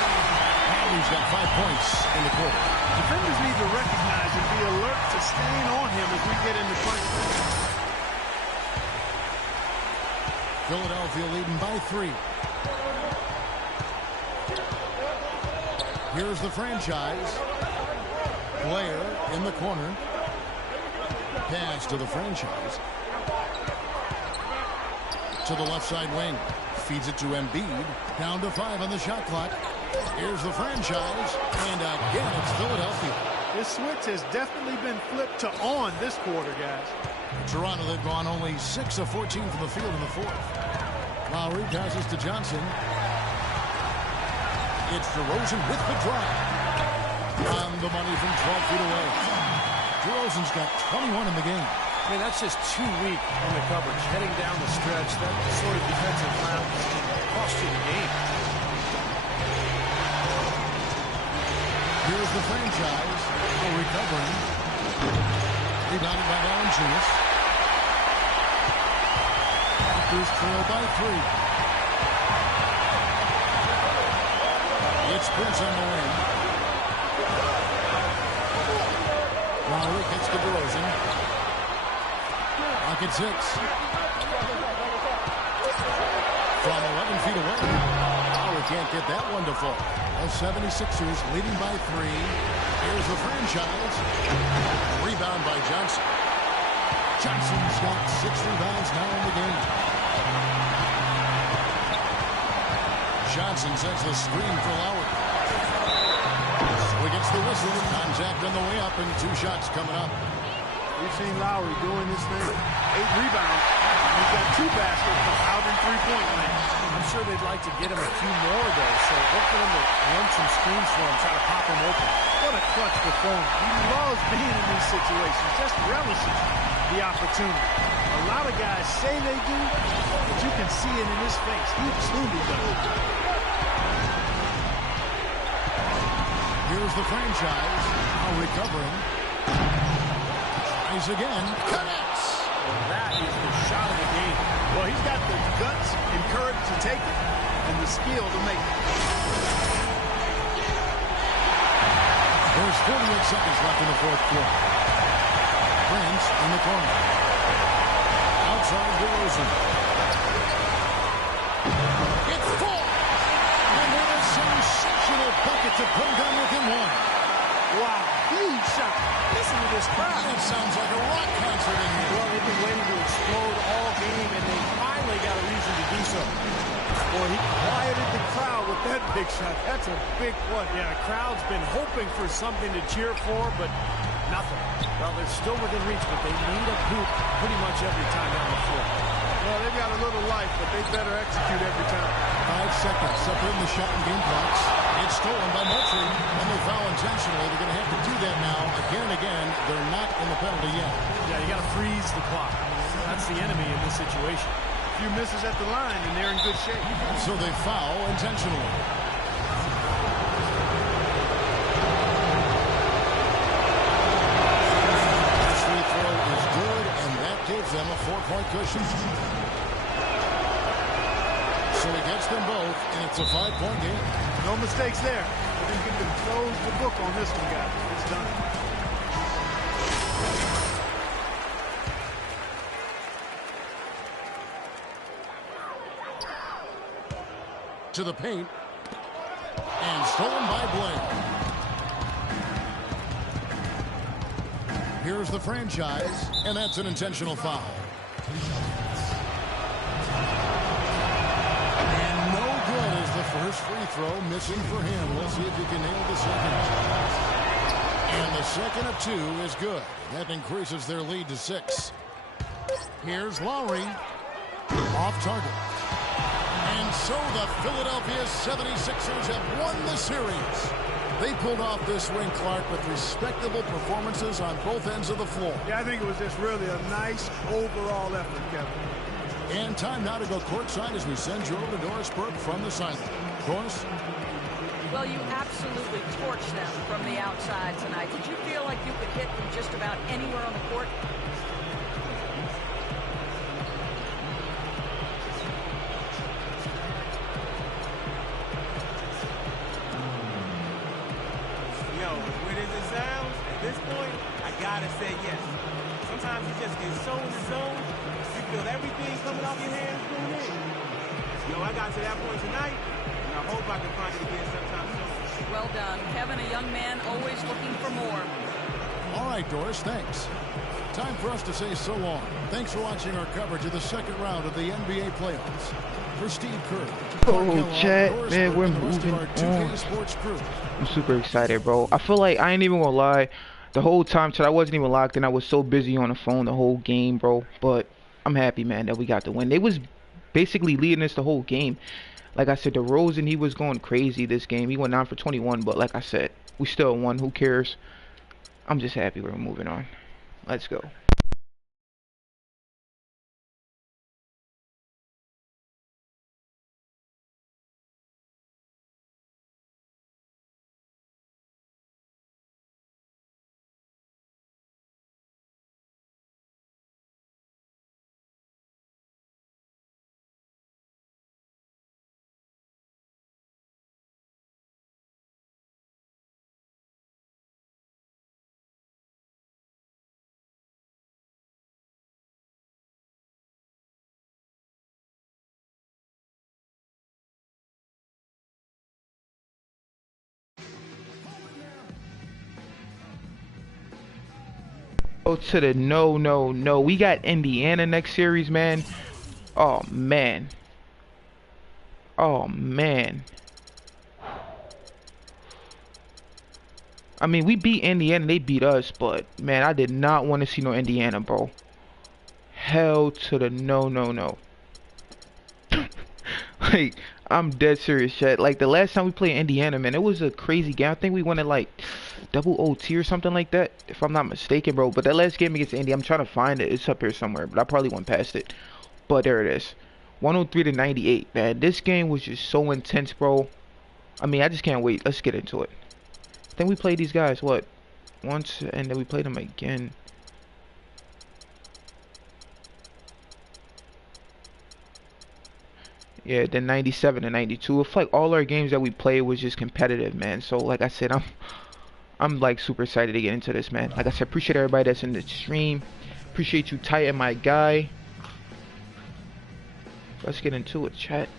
He's got 5 points in the quarter. Defenders need to recognize and be alert to staying on him as we get into crunch time. Philadelphia leading by 3. Here's the franchise. Blair in the corner. Pass to the franchise. to the left side wing. Feeds it to Embiid. Down to 5 on the shot clock. Here's the franchise. And again, it's Philadelphia. This switch has definitely been flipped to on this quarter, guys. Toronto, they've gone only 6 of 14 from the field in the fourth. Lowry passes to Johnson. It's DeRozan with the drive. On the money from 12 feet away. DeRozan's got 21 in the game. I mean, that's just too weak on the coverage. Heading down the stretch, that sort of defensive lapse can cost you the game. Here's the franchise. Recovering. Rebounded by Valanciunas. Raptors trail by 3. It's Prince on the wing. Lowry gets to DeRozan. Pocket 6. From 11 feet away. Lowry can't get that one to fall. The 76ers leading by 3. Here's the franchise. Rebound by Johnson. Johnson's got 6 rebounds now in the game. Johnson sets the screen for Lowry. So he gets the whistle. Contact on the way up and 2 shots coming up. We've seen Lowry doing this thing. 8 rebounds. He's got 2 baskets out in 3-point land. I'm sure they'd like to get him a few more, though, so look for him to run some screens for him, try to pop him open. What a clutch performance. He loves being in these situations, just relishes the opportunity. A lot of guys say they do, but you can see it in his face. He truly does. Here's the franchise. Now recovering. Tries again. Connects. That is the shot of the game. Well, he's got the guts and courage to take it and the skill to make it. There's 48 seconds left in the fourth quarter. Prince in the corner. Outside DeRozan. It's full. And then a sensational bucket to bring down within 1. Wow, huge shot. Listen to this crowd. It sounds like a rock concert in here. Well, they've been waiting to explode all game, and they finally got a reason to do so. Boy, he quieted the crowd with that big shot. That's a big play. Yeah, the crowd's been hoping for something to cheer for, but nothing. Well, they're still within reach, but they need a hoop pretty much every time down the floor. Well, they've got a little life, but they better execute every time. 5 seconds separating the shot and game clocks. It's stolen by Moultrie, and they foul intentionally. They're going to have to do that now again and again. They're not in the penalty yet. Yeah, you got to freeze the clock. That's the enemy in this situation. A few misses at the line, and they're in good shape. So they foul intentionally. This free throw is good, and that gives them a 4-point cushion. So he gets them both, and it's a 5-point game. No mistakes there. I think you can close the book on this one, guys. It's done. To the paint. And stolen by Blaine. Here's the franchise, and that's an intentional foul. And no good is the first free throw missing for him. We'll see if he can nail the second. And the second of 2 is good. That increases their lead to 6. Here's Lowry. Off target. And so the Philadelphia 76ers have won the series. They pulled off this win, Clark, with respectable performances on both ends of the floor. Yeah, I think it was just really a nice overall effort, Kevin. And time now to go courtside as we send you over to Doris Burke from the sideline. Doris? Well, you absolutely torched them from the outside tonight. Did you feel like you could hit from just about anywhere on the court? Gotta say yes. Sometimes you just get so in the zone, you feel everything coming off your hands going in. Yo, I got to that point tonight, and I hope I can find it again sometime soon. Well done. Kevin, a young man always looking for more. All right, Doris, thanks. Time for us to say so long. Thanks for watching our coverage of the second round of the NBA playoffs. For Steve Kerr, oh, chat, man, we're moving on. Sports crew. I'm super excited, bro. I feel like I ain't even gonna lie. The whole time, chat, I wasn't even locked in. I was so busy on the phone the whole game, bro. But I'm happy, man, that we got the win. They was basically leading us the whole game. Like I said, DeRozan, he was going crazy this game. He went 9 for 21, but like I said, we still won. Who cares? I'm just happy we're moving on. Let's go. To the no. We got Indiana next series, man. Oh man. Oh man. I mean, we beat Indiana, they beat us, but man, I did not want to see no Indiana, bro. Hell to the no. Like, I'm dead serious, chat. Like, the last time we played Indiana, man, it was a crazy game. I think we won it like double OT or something like that, if I'm not mistaken, bro. But that last game against Indy, I'm trying to find it. It's up here somewhere, but I probably went past it. But there it is. 103 to 98, man. This game was just so intense, bro. I mean, I just can't wait. Let's get into it. I think we played these guys, what? Once, and then we played them again. Yeah, then 97 and 92. It's like all our games that we played was just competitive, man. So like I said, I'm like super excited to get into this, man. Like I said, appreciate everybody that's in the stream. Appreciate you, Titan, my guy. Let's get into it, chat.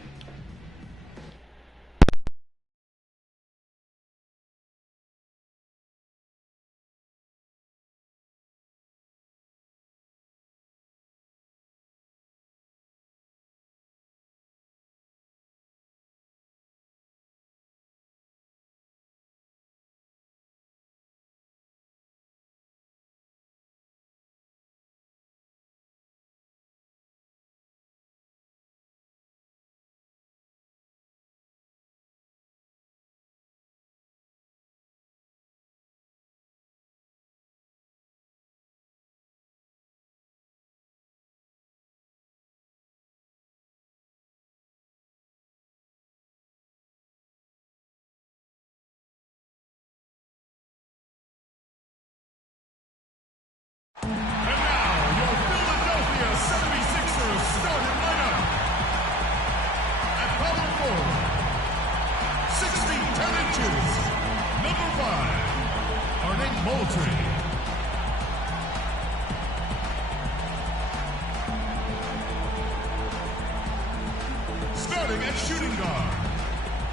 Starting at shooting guard,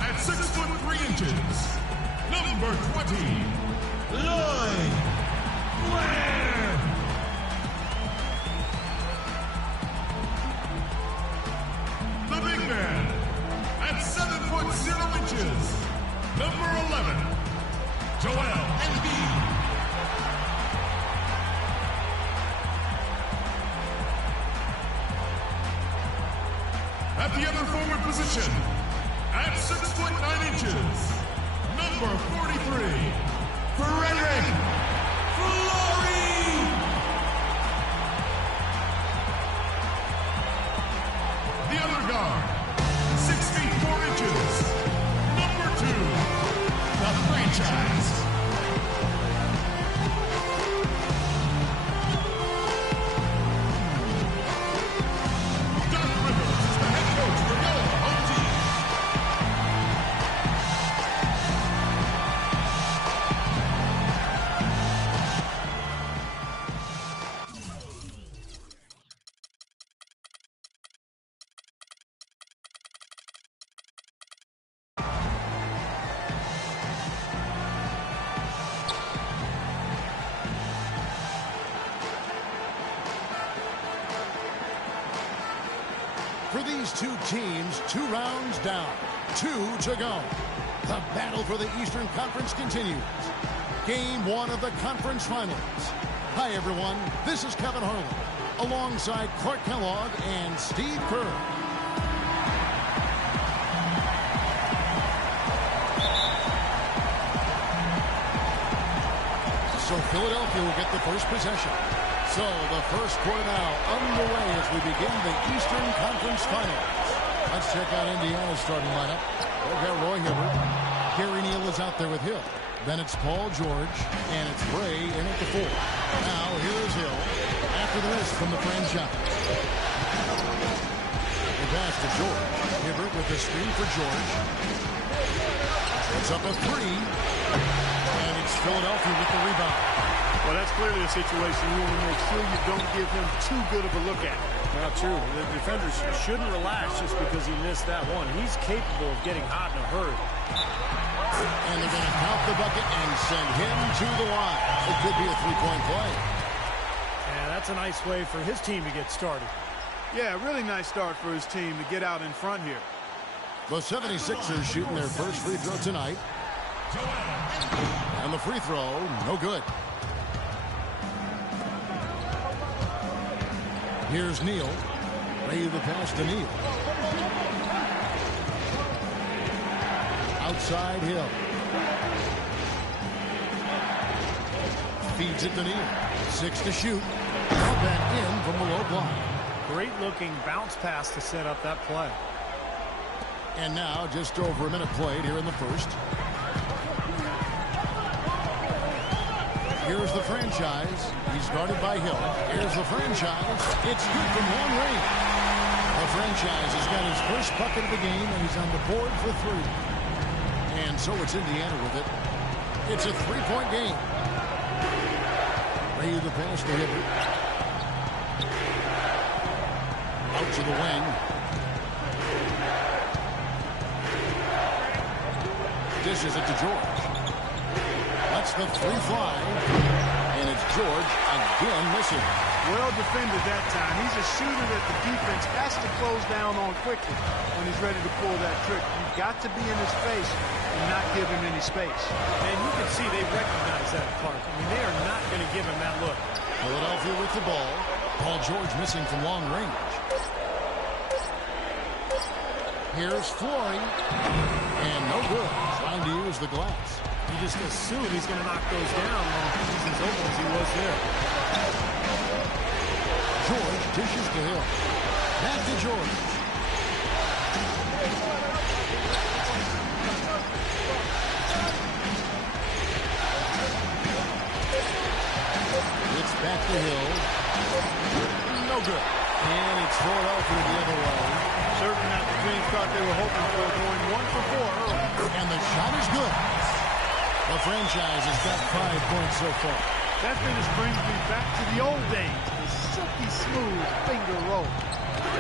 at 6'3", number 20, Lloyd Blair. The big man, at 7'0", number 11, Joel Embiid. At the other forward position, at 6'9", number 43, Frederick Flory. The other guard, 6 feet 4 inches, number 2, the franchise. These two teams 2 rounds down, 2 to go. The battle for the Eastern Conference continues. Game 1 of the conference finals. Hi, everyone. This is Kevin Harlan, alongside Clark Kellogg and Steve Kerr. So Philadelphia will get the first possession. So the first quarter now underway as we begin the Eastern Conference Finals. Let's check out Indiana's starting lineup. They've got Roy Hibbert. Gary Neal is out there with Hill. Then it's Paul George, and it's Ray in at the 4. Now here's Hill after the miss from the franchise. The pass to George. Hibbert with the screen for George. It's up a 3. And it's Philadelphia with the rebound. Well, that's clearly a situation you want to make sure you don't give him too good of a look at. Not true. The defenders shouldn't relax just because he missed that one. He's capable of getting hot in a hurry. And they're going to count the bucket and send him to the line. It could be a 3-point play. And that's a nice way for his team to get started. Yeah, really nice start for his team to get out in front here. The 76ers shooting their first free throw tonight. And the free throw, no good. Here's Neal. Ray the pass to Neal. Outside Hill. Feeds it to Neal. 6 to shoot. Back in from the low block. Great looking bounce pass to set up that play. And now just over a minute played here in the first. Here's the franchise. He's guarded by Hill. Here's the franchise. It's good from long range. The franchise has got his first bucket of the game, and he's on the board for 3. And so it's Indiana with it. It's a 3-point game. Ray the pass to Hibbert. Out to the wing. Dishes it to George. That's the 3 fly. And it's George again missing. Well defended that time. He's a shooter that the defense has to close down on quickly when he's ready to pull that trick. You've got to be in his face and not give him any space. And you can see they recognize that, Clark. I mean, they are not going to give him that look. Philadelphia with the ball. Paul George missing from long range. Here's Floyd. And no good. Trying to use the glass. You just assume he's going to knock those down when he's as open as he was there. George dishes to Hill. Back to George. It's back to Hill. No good. And it's Philadelphia the other way. Certainly not the clean start they were hoping for, going 1 for 4 early. And the shot is good. The franchise has got 5 points so far. That finish brings me back to the old days. The silky smooth finger roll.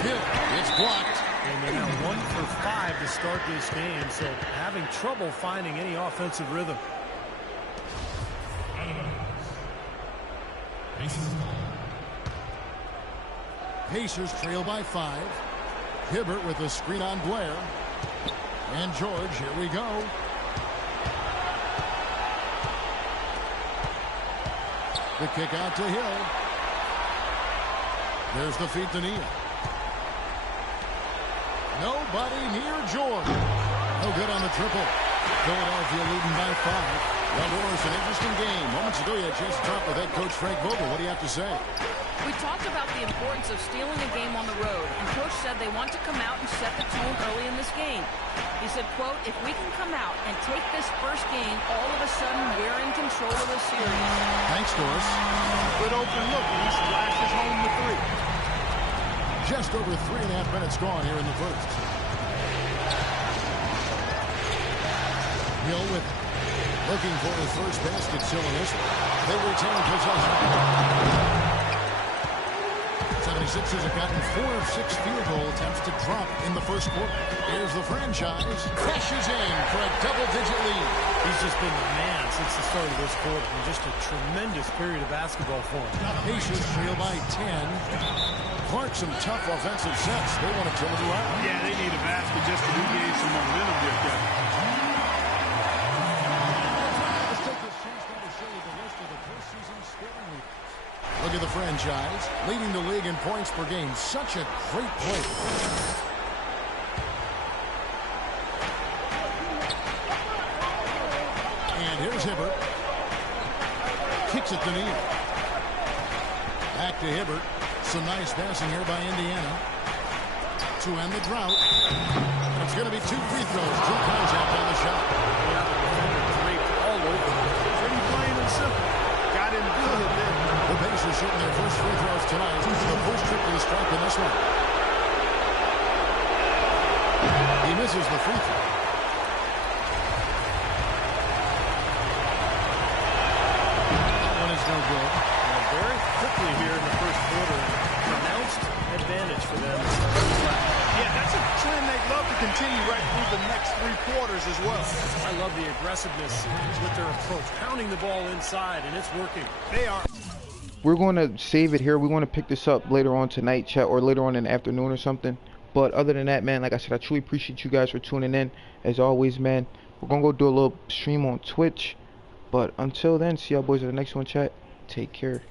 Hill, it's blocked. And they're now 1 for 5 to start this game, so having trouble finding any offensive rhythm. Pacers trail by 5. Hibbert with a screen on Blair. And George, here we go. The kick out to Hill. There's the feed to Neal. Nobody near George. No good on the triple. Philadelphia leading by 5. Well, Doris, an interesting game. Moments ago, you had a chance to talk with head coach Frank Vogel. What do you have to say? We talked about the importance of stealing a game on the road, and Coach said they want to come out and set the tone early in this game. He said, quote, if we can come out and take this first game, all of a sudden we're in control of the series. Thanks, Doris. Good open look, and he splashes home the 3. Just over 3.5 minutes gone here in the first. Hill with looking for his first basket still in this one. They retain possession. 76ers have gotten 4 of 6 field goal attempts to drop in the first quarter. Here's the franchise. Crashes in for a double-digit lead. He's just been the man since the start of this quarter. And just a tremendous period of basketball for him. Pacers trail by 10. Clark, some tough offensive sets. They want to turn it around. Yeah, they need a basket just to regain some momentum here, Kevin. Let's take this chance now to show you the list of the postseason scoring leaders. Look at the franchise, leading the league in points per game. Such a great play. And here's Hibbert. Kicks it to Neal. Back to Hibbert. Some nice passing here by Indiana to end the drought. And it's going to be 2 free throws. True contact on the shot. Yeah, the defender draped all over him. Pretty plain and simple. Got him good there. The Pacers shooting their first free throws tonight. The first trip to the stripe in this one. He misses the free throw. That one is no good. Very quickly here in the first quarter, pronounced advantage for them. Yeah, that's a trend they'd love to continue right through the next 3 quarters as well. I love the aggressiveness with their approach, pounding the ball inside, and it's working. They are. We're going to save it here. We want to pick this up later on tonight, chat, or later on in the afternoon or something. But other than that, man, like I said, I truly appreciate you guys for tuning in. As always, man, we're going to go do a little stream on Twitch. But until then, see y'all boys in the next one, chat. Take care.